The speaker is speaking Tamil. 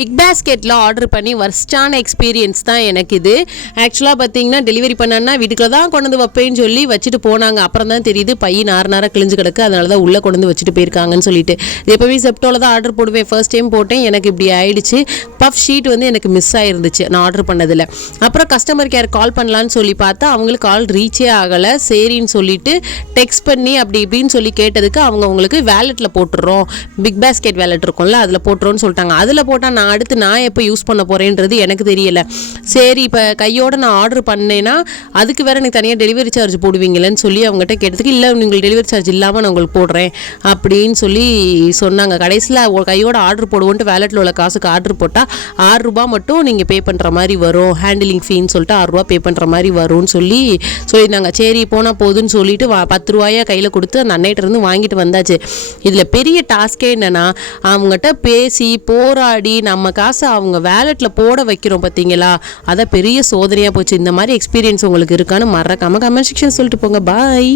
பிக் பாஸ்கெட்டில் ஆர்டர் பண்ணி வர்ஸ்டான எக்ஸ்பீரியன்ஸ் தான் எனக்கு இது. ஆக்சுவலாக பார்த்தீங்கன்னா டெலிவரி பண்ணான்னா வீட்டுக்குள்ள தான் கொண்டு வந்து வைப்பேன்னு சொல்லி வச்சுட்டு போனாங்க. அப்புறம் தான் தெரியுது பைய நார கிழிஞ்சு கிடக்கு, அதனால தான் உள்ளே கொண்டு வந்து வச்சுட்டு போயிருக்காங்கன்னு சொல்லிட்டு. எப்போவுமே செப்டோவில் தான் ஆர்டர் போடுவேன். ஃபர்ஸ்ட் டைம் போட்டேன், எனக்கு இப்படி ஆயிடுச்சு. பஃப் ஷீட் வந்து எனக்கு மிஸ் ஆயிருந்துச்சு நான் ஆர்டர் பண்ணதில். அப்புறம் கஸ்டமர் கேர் கால் பண்ணலான்னு சொல்லி பார்த்தா அவங்களுக்கு கால் ரீச்சே ஆகலை. சரின்னு சொல்லிட்டு டெக்ஸ்ட் பண்ணி அப்படி இப்படின்னு சொல்லி கேட்டதுக்கு அவங்களுக்கு வேலெட்டில் போட்டுடுறோம், பிக் பாஸ்கெட் வேலெட் இருக்கும்ல அதில் போட்டுருவோன்னு சொல்லிட்டாங்க. அதில் போட்டால் அடுத்து நான் எப்போ யூஸ் பண்ண போகிறேன்றது எனக்கு தெரியலை. சரி இப்போ கையோடு நான் ஆர்டர் பண்ணேன்னா அதுக்கு வேறு எனக்கு தனியாக டெலிவரி சார்ஜ் போடுவீங்களேன்னு சொல்லி அவங்ககிட்ட கேட்டதுக்கு, இல்லை நீங்கள் டெலிவரி சார்ஜ் இல்லாமல் நான் உங்களுக்கு போடுறேன் அப்படின்னு சொல்லி சொன்னாங்க. கடைசியில் கையோட ஆர்டர் போடுவோன்ட்டு வேலெட்டில் உள்ள காசுக்கு ஆர்டர் போட்டால் ₹6 மட்டும் நீங்கள் பே பண்ணுற மாதிரி வரும், ஹேண்டிலிங் ஃபீன்னு சொல்லிட்டு ₹6 பே பண்ணுற மாதிரி வரும்னு சொல்லியிருந்தாங்க. சரி போனால் போதுன்னு சொல்லிட்டு ₹10 கையில் கொடுத்து அந்த அன்னையிட்டருந்து வாங்கிட்டு வந்தாச்சு. இதில் பெரிய டாஸ்கே என்னென்னா அவங்ககிட்ட பேசி போராடி நம்ம காசை அவங்க வேலெட்டில் போட வைக்கிறோம் பார்த்தீங்களா, அதை பெரிய சோதனையாக போச்சு. இந்த மாதிரி எக்ஸ்பீரியன்ஸ் உங்களுக்கு இருக்கான்னு மறக்காமல் கமெண்ட் செக்ஷன் சொல்லிட்டு போங்க. பாய்.